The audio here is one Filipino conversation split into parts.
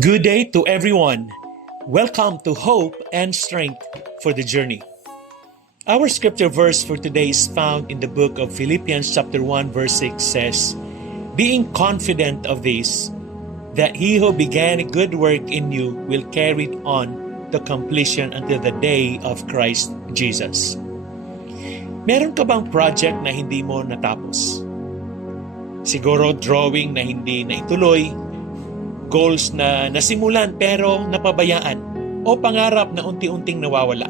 Good day to everyone. Welcome to Hope and Strength for the Journey. Our scripture verse for today is found in the book of Philippians chapter 1 verse 6 says, "Being confident of this, that he who began a good work in you will carry it on to completion until the day of Christ Jesus." Meron ka bang project na hindi mo natapos? Siguro drawing na hindi naituloy, goals na nasimulan pero napabayaan, o pangarap na unti-unting nawawala.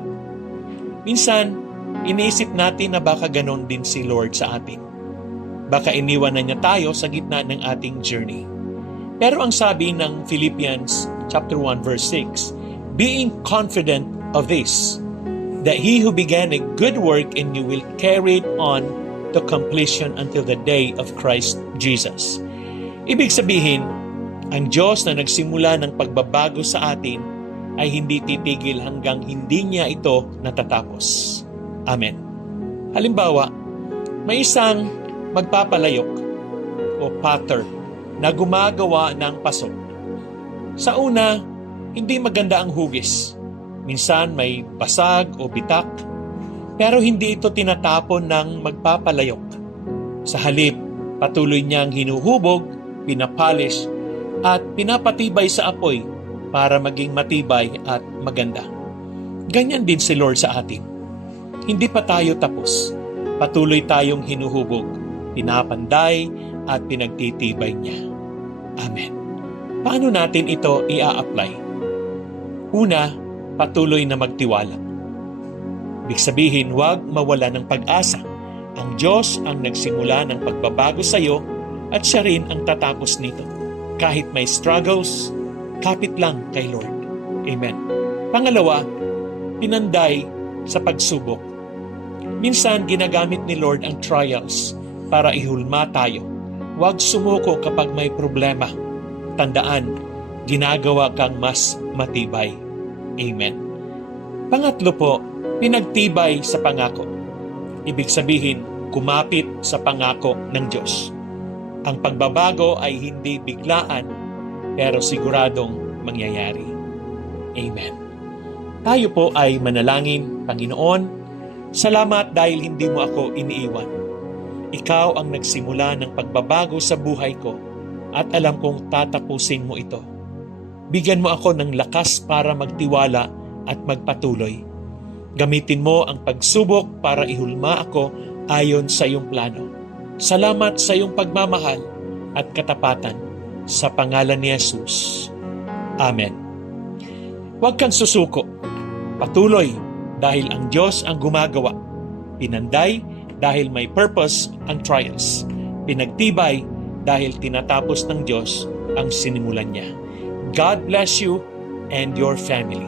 Minsan, iniisip natin na baka ganon din si Lord sa atin. Baka iniwan na niya tayo sa gitna ng ating journey. Pero ang sabi ng Philippians chapter 1 verse 6, "Being confident of this, that he who began a good work in you will carry it on to completion until the day of Christ Jesus." Ibig sabihin, ang Diyos na nagsimula ng pagbabago sa atin ay hindi titigil hanggang hindi niya ito natatapos. Amen. Halimbawa, may isang magpapalayok o potter na gumagawa ng paso. Sa una, hindi maganda ang hugis. Minsan may basag o bitak, pero hindi ito tinatapon ng magpapalayok. Sa halip, patuloy niyang hinuhubog, pinapolish, at pinapatibay sa apoy para maging matibay at maganda. Ganyan din si Lord sa atin. Hindi pa tayo tapos. Patuloy tayong hinuhubog, pinapanday at pinagtitibay niya. Amen. Paano natin ito i-a-apply? Una, patuloy na magtiwala. Ibig sabihin, huwag mawala ng pag-asa. Ang Diyos ang nagsimula ng pagbabago sa iyo at siya rin ang tatapos nito. Kahit may struggles, kapit lang kay Lord. Amen. Pangalawa, pinanday sa pagsubok. Minsan, ginagamit ni Lord ang trials para ihulma tayo. Huwag sumuko kapag may problema. Tandaan, ginagawa kang mas matibay. Amen. Pangatlo po, pinagtibay sa pangako. Ibig sabihin, kumapit sa pangako ng Diyos. Ang pagbabago ay hindi biglaan, pero siguradong mangyayari. Amen. Tayo po ay manalangin. Panginoon, salamat dahil hindi mo ako iniiwan. Ikaw ang nagsimula ng pagbabago sa buhay ko at alam kong tatapusin mo ito. Bigyan mo ako ng lakas para magtiwala at magpatuloy. Gamitin mo ang pagsubok para ihulma ako ayon sa iyong plano. Salamat sa iyong pagmamahal at katapatan sa pangalan ni Jesus. Amen. Huwag kang susuko. Patuloy dahil ang Diyos ang gumagawa. Pinanday dahil may purpose ang trials. Pinagtibay dahil tinatapos ng Diyos ang sinimulan niya. God bless you and your family.